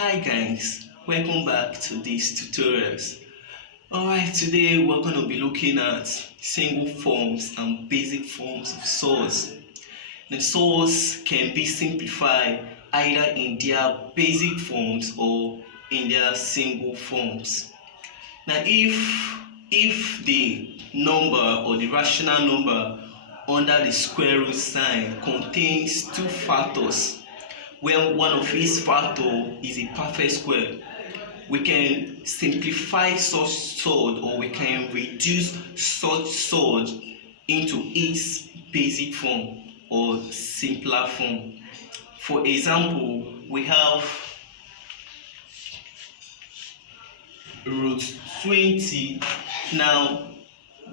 Hi guys, welcome back to these tutorials. Alright, today we're going to be looking at single forms and basic forms of surds. The surds can be simplified either in their basic forms or in their single forms. Now if the number or the rational number under the square root sign contains two factors where one of its factor is a perfect square, we can simplify such surd, or we can reduce such surd into its basic form or simpler form. For example, we have root 20. Now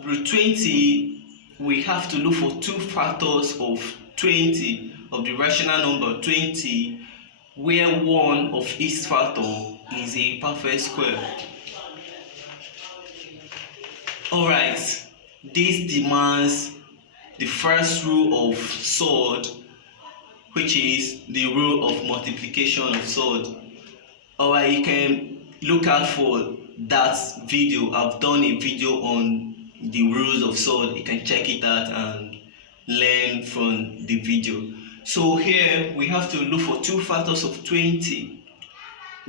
root 20, we have to look for two factors of 20, of the rational number 20, where one of its factor is a perfect square. Alright, this demands the first rule of surd, which is the rule of multiplication of surd. Alright, you can look out for that video. I've done a video on the rules of surd. You can check it out and learn from the video. So here we have to look for two factors of 20.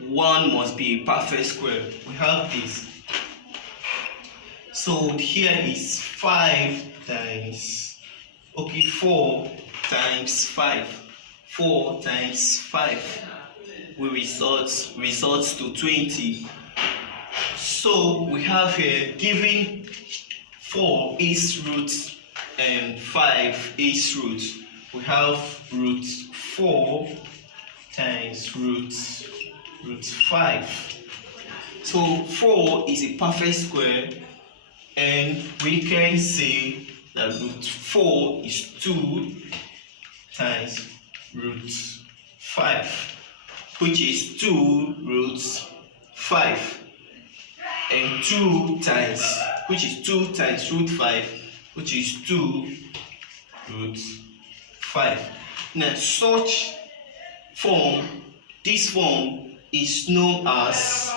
One must be a perfect square. We have this. So here is 4 times 5. 4 times 5 will results to 20. So we have here, given 4 is root and 5 is root, we have root 4 times root 5. So 4 is a perfect square, and we can say that root 4 is 2 times root 5, which is 2 root 5, and 2 times, which is 2 times root 5, which is 2 root 5. Now such form, this form is known as,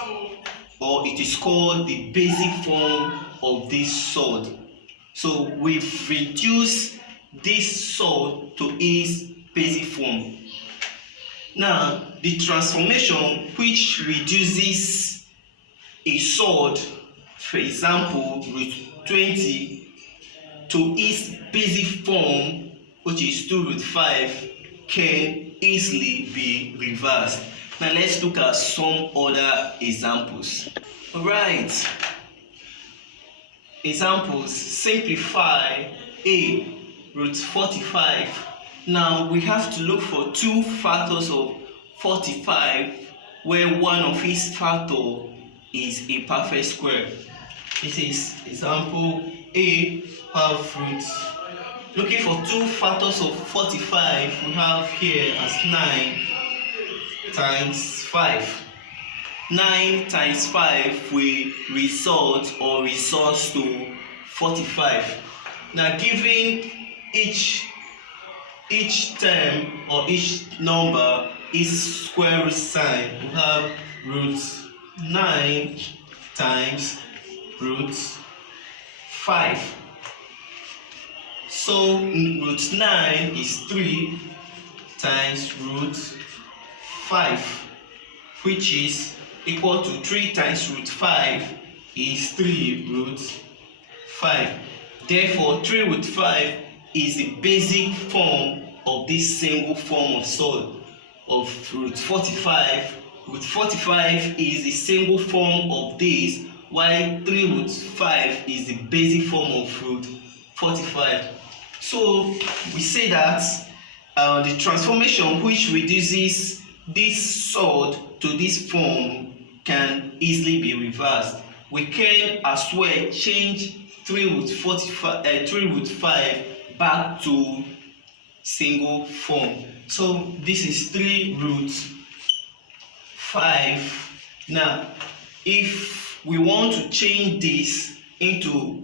or it is called, the basic form of this surd. So we've reduced this surd to its basic form. Now the transformation which reduces a surd, for example root 20, to its basic form, which is 2 root 5, can easily be reversed. Now let's look at some other examples. Alright, examples: simplify a root 45. Now we have to look for two factors of 45 where one of its factor is a perfect square. This is example A. Have root, looking for two factors of 45, we have here as 9 times 5. 9 times 5 will results to 45. Now given each term or each number is square root sign, we have root 9 times root 5. So root 9 is 3 times root 5, which is equal to 3 times root 5 is 3 root 5. Therefore 3 root 5 is the basic form of this single form of surd of root 45. Root 45 is the single form of this, while 3 root 5 is the basic form of root 45. So we say that the transformation which reduces this surd to this form can easily be reversed. We can as well change 3 root 5 back to single form. So this is 3 root 5. Now if we want to change this into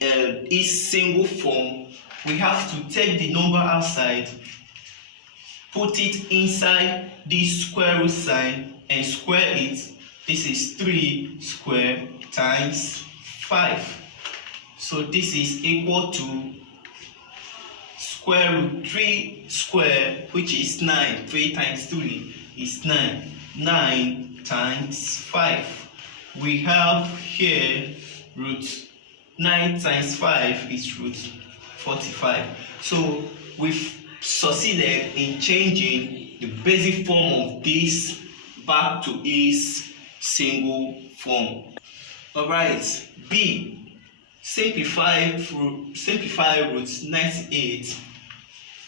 its single form, we have to take the number outside, put it inside this square root sign and square it. This is 3 square times 5. So this is equal to square root 3 square, which is 9. 3 times 3 is 9. 9 times 5. We have here root 9 times 5 is root 45. So we've succeeded in changing the basic form of this back to its single form. Alright, B. Simplify root 98.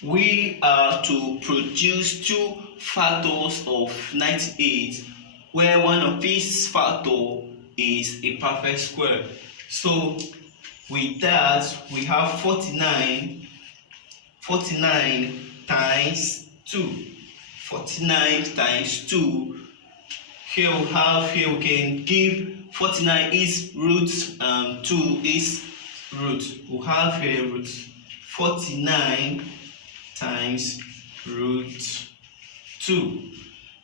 We are to produce two factors of 98 where one of these factor is a perfect square. So with that, we have 49 times 2. 49 times 2. Here we can give 49 is root, 2 is root. We have here root 49 times root 2.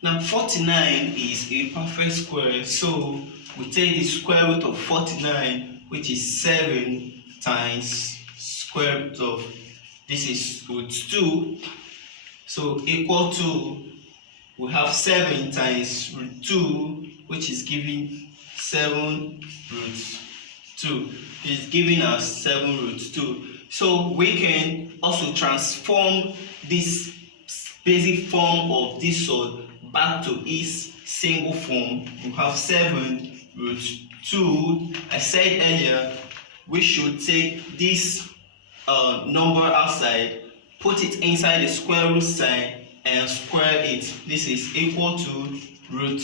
Now 49 is a perfect square, so we take the square root of 49, which is 7 times square root of, this is root 2, so equal to, we have 7 times root 2, which is giving 7 root 2. It's giving us 7 root 2. So we can also transform this basic form of this sort back to its single form. We have 7 root 2. I said earlier we should take this number outside, put it inside the square root sign and square it. This is equal to root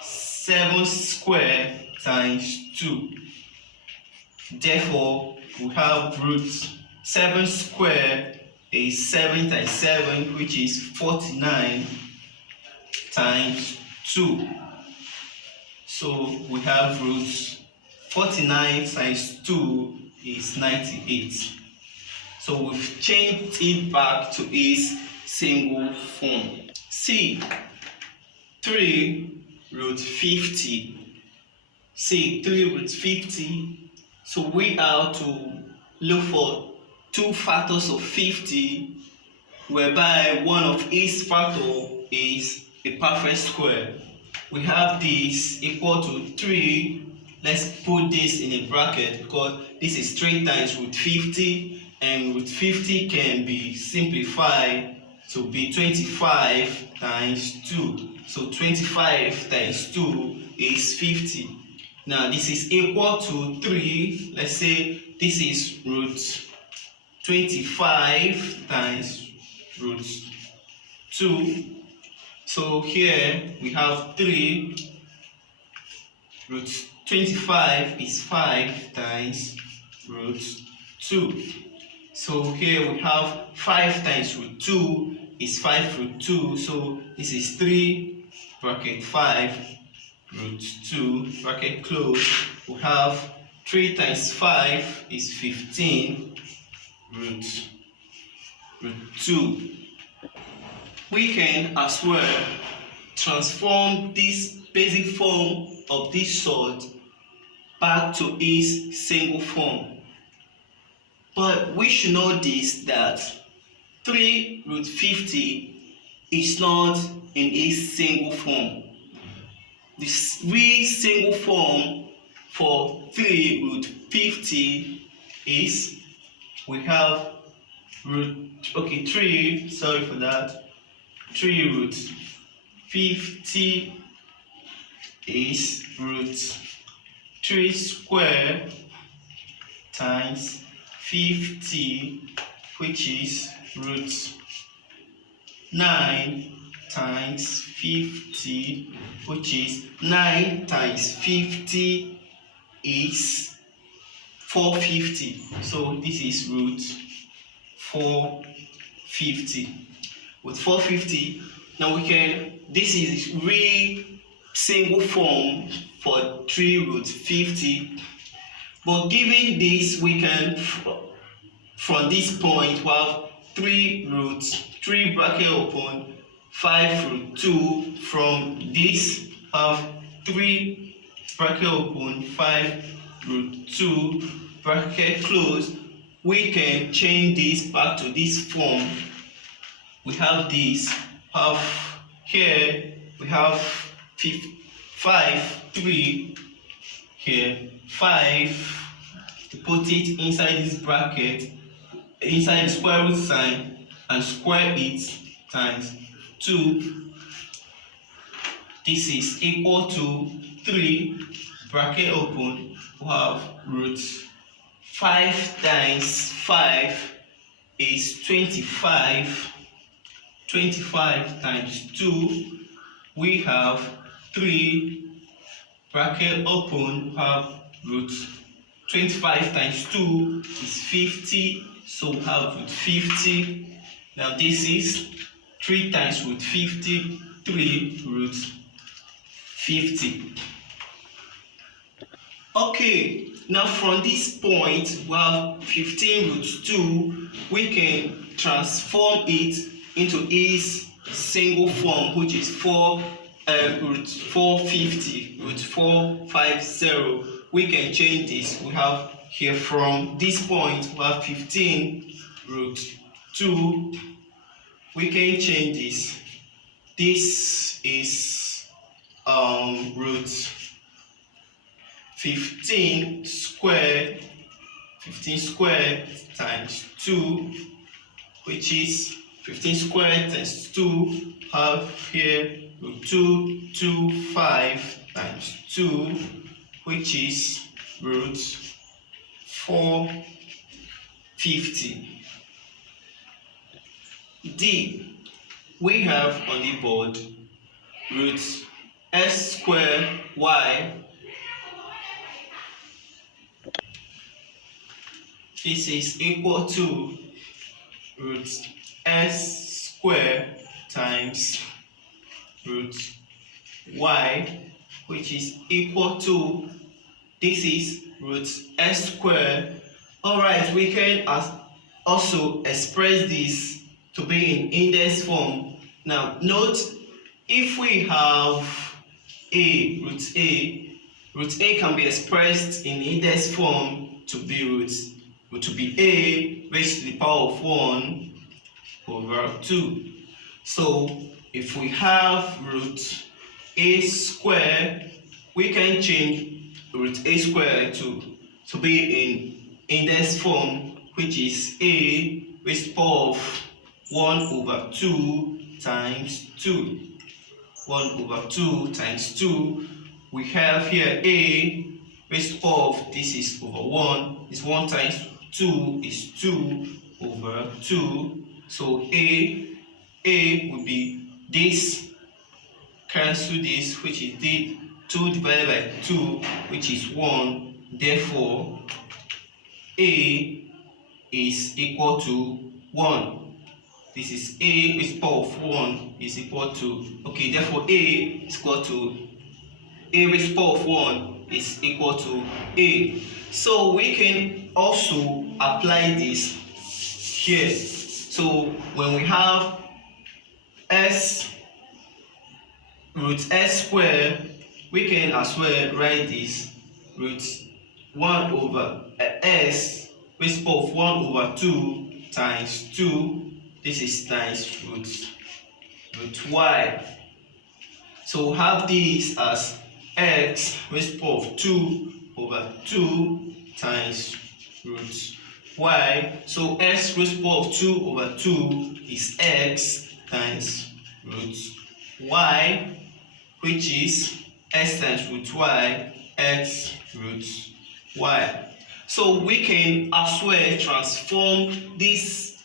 7 square times 2. Therefore, we have root 7 square is 7 times 7, which is 49 times 2. So we have root 49 times 2 is 98. So we've changed it back to its single form. C. 3 root 50. C. 3 root 50. So we are to look for two factors of 50, whereby one of its factor is a perfect square. We have this equal to 3. Let's put this in a bracket because this is 3 times root 50, and root 50 can be simplified to be 25 times 2. So 25 times 2 is 50. Now this is equal to 3. Let's say this is root 25 times root 2. So here we have 3. Root 25 is 5 times root 2. So here we have 5 times root 2 is 5 root 2. So this is 3 bracket 5 root 2 bracket close. We have 3 times 5 is 15 root 2. We can as well transform this basic form of this sort back to its single form. But we should know this, that 3 root 50 is not in its single form. The real single form for 3 root 50 is, we have root, 3, sorry for that, 3 root 50 is root 3 square times 50, which is root 9 times 50, which is 9 times 50 is 450. So this is root 450. With 450, now we can, this is real single form for 3 root 50. But given this, we can, from this point, we have 3 root 3 bracket open 5 root 2. From this have 3 bracket open 5 root 2 bracket close. We can change this back to this form. We have this, have here we have 5 3 here 5, to put it inside this bracket, inside the square root sign, and square it times 2. This is equal to 3 bracket open. We have root 5 times 5 is 25. 25 times 2, we have 3 bracket open. We have root 25 times 2 is 50, so we have root 50. Now this is 3 times root 50, 3 root 50. Okay, now from this point we have 15 root 2. We can transform it into its single form, which is root 450, root 450. We can change this. We have here from this point we have 15 root 2. We can change this. This is root 15 squared times 2, which is 15 squared times 2. Have here root 225 times 2, which is root 450. D, we have on the board root s squared y. This is equal to root s squared times root y, which is equal to, this is root s squared. Alright, we can also express this to be in index form. Now note, if we have root a can be expressed in index form to be a raised to the power of 1 over 2. So if we have root a squared, we can change root a squared to be in index form, which is a raised to the power of 1 over 2 times 2. 1 over 2 times 2. We have here a raised to the power of, this is over 1, is 1 times 2 is 2 over 2. So a would be this, cancel this, which is the 2 divided by 2, which is 1. Therefore a is equal to 1. This is a with power of 1 is equal to, okay, therefore a is equal to, a with power of 1 is equal to a. So we can also apply this here. So when we have root s squared, we can as well write this root 1 over s with power of 1 over 2 times 2. This is times root y. So we have this as x with power of 2 over 2 times root y. So x raised to the power of 2 over 2 is x times root y, which is x times root y, x root y. So we can as well transform this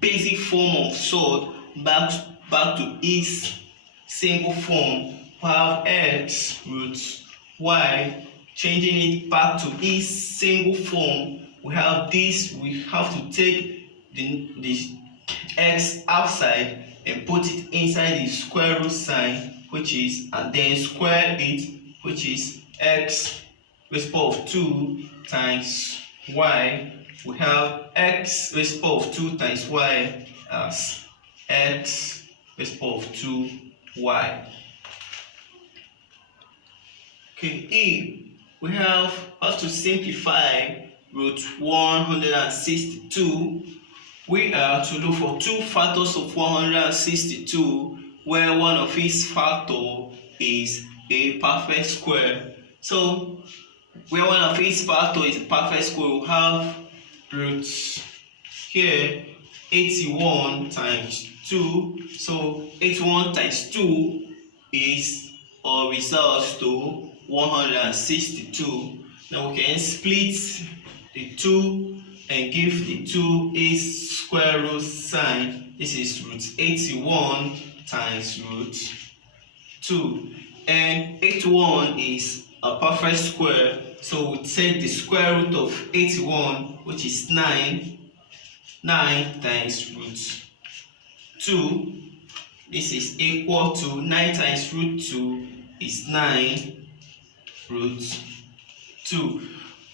basic form of surd back to its single form. We have x root y, changing it back to its single form. We have this, we have to take the x outside and put it inside the square root sign, which is, and then square it, which is x raised to the power of 2 times y we have x raised to the power of 2 times y as x raised to the power of 2y. Okay, E, we have to simplify root 162. We are to look for two factors of 162 where one of its factor is a perfect square. So where one of its factor is a perfect square, we have roots here 81 times 2. So 81 times 2 is or results to 162. Now we can split the 2 and give the 2 a square root sign. This is root 81 times root 2. And 81 is a perfect square, so we take the square root of 81, which is 9 times root 2. This is equal to 9 times root 2 is 9 root 2.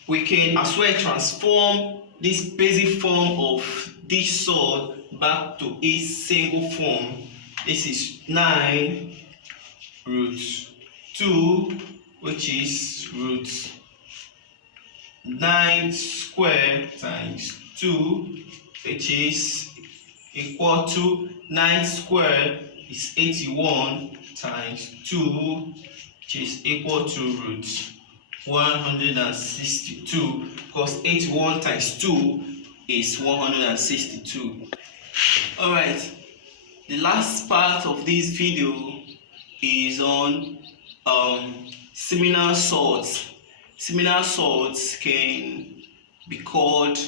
We can as well transform this basic form of this surd back to a single form. This is 9 root 2, which is root 9 squared times 2, which is equal to 9 squared is 81 times 2, which is equal to root 162, because 81 times 2 is 162. Alright, the last part of this video is on similar surds. Similar surds can be called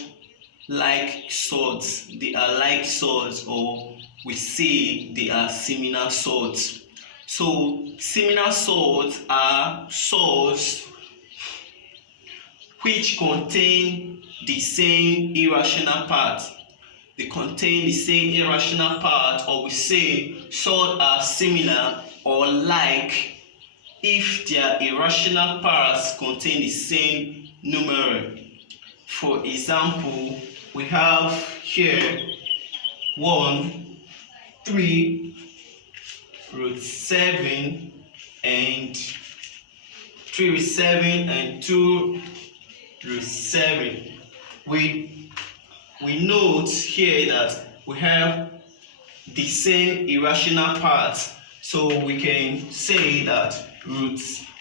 like surds. They are like surds, or we say they are similar surds. So similar surds are surds which contain the same irrational part. They contain the same irrational part, or we say surds are similar or like if their irrational parts contain the same numeral. For example, we have here 1, 3, root 7, and 3 root 7 and 2 root 7. We note here that we have the same irrational parts, so we can say that root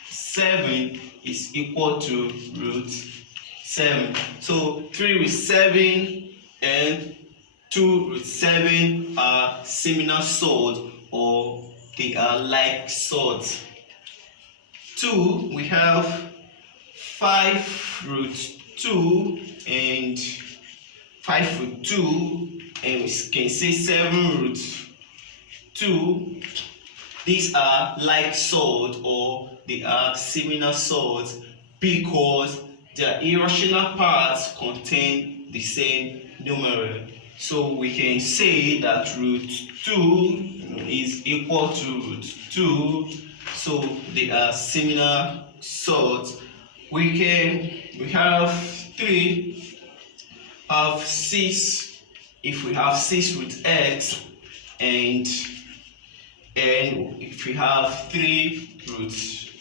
7 is equal to root 7. So 3 root 7 and 2 root 7 are similar surds, or they are like surds. 2, we have 5 root 2 and 5 root 2, and we can say 7 root 2. These are like surds, or they are similar surds, because their irrational parts contain the same numeral. So we can say that root 2 is equal to root 2, so they are similar surds. We have 3, have 6. If we have 6 root x, and if we have 3 root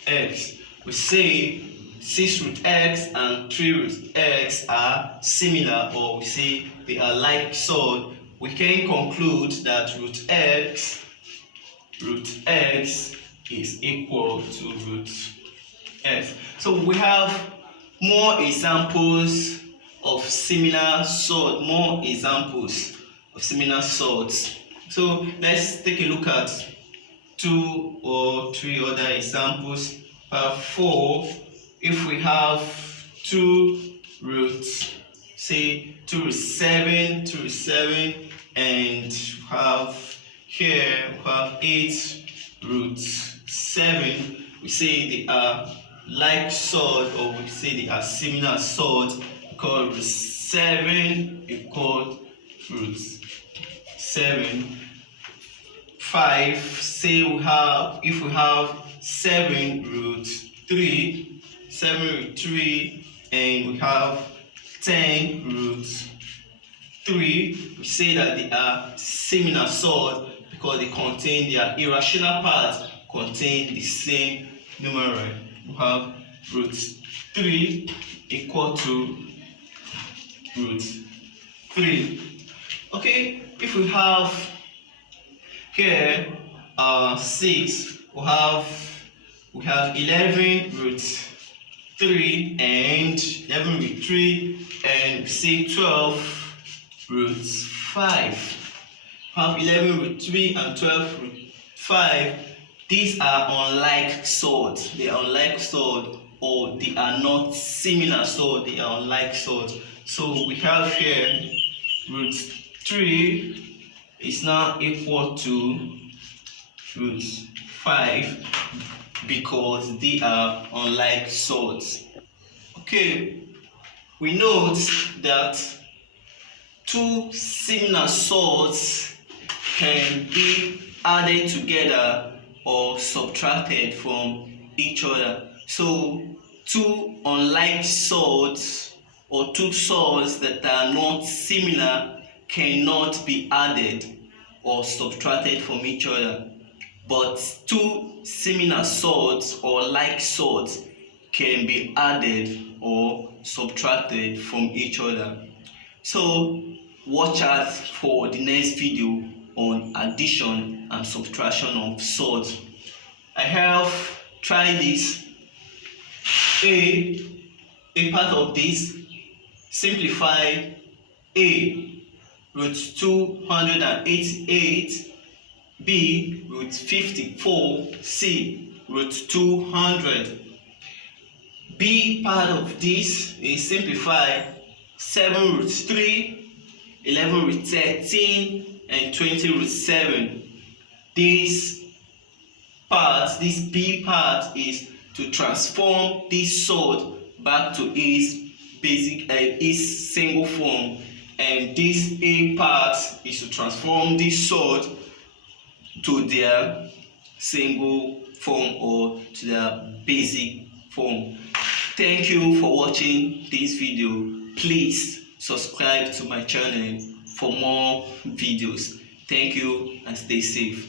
x, we say 6 root x and 3 root x are similar, or we say they are like surds. We can conclude that root x is equal to root x. So we have more examples of similar surds, So let's take a look at 2 or 3 other examples. 4, if we have 2 roots, say 2 root 7, and we have 8 root 7. We say they are like surds, or we say they are similar surds, because root 7 equals root 7. 5, say if we have 7 root 3, and we have 10 root 3. We say that they are similar swords because they contain their irrational parts contain the same numerator. We have root 3 equal to root 3. Okay, if we have here 6, we have 11 root 3 and 11 root 3, and we say 12 root 5. We have 11 root 3 and 12 root 5. These are unlike swords. They are unlike swords, or they are not similar swords. They are unlike swords. So we have here root 3 is now equal to root 5 because they are unlike swords. Okay, we note that two similar swords can be added together or subtracted from each other. So two unlike swords or two swords that are not similar cannot be added or subtracted from each other, but two similar swords or like swords can be added or subtracted from each other. So watch out for the next video on addition and subtraction of swords. I have tried this. A part of this, simplify A root 288, B root 54, C root 200. B part of this is simplify 7 root 3, 11 root 13, and 20 root 7. This B part is to transform this sword back to its basic its single form, and this A part is to transform this sword to their single form or to their basic form. Thank you for watching this video. Please subscribe to my channel for more videos. Thank you and stay safe.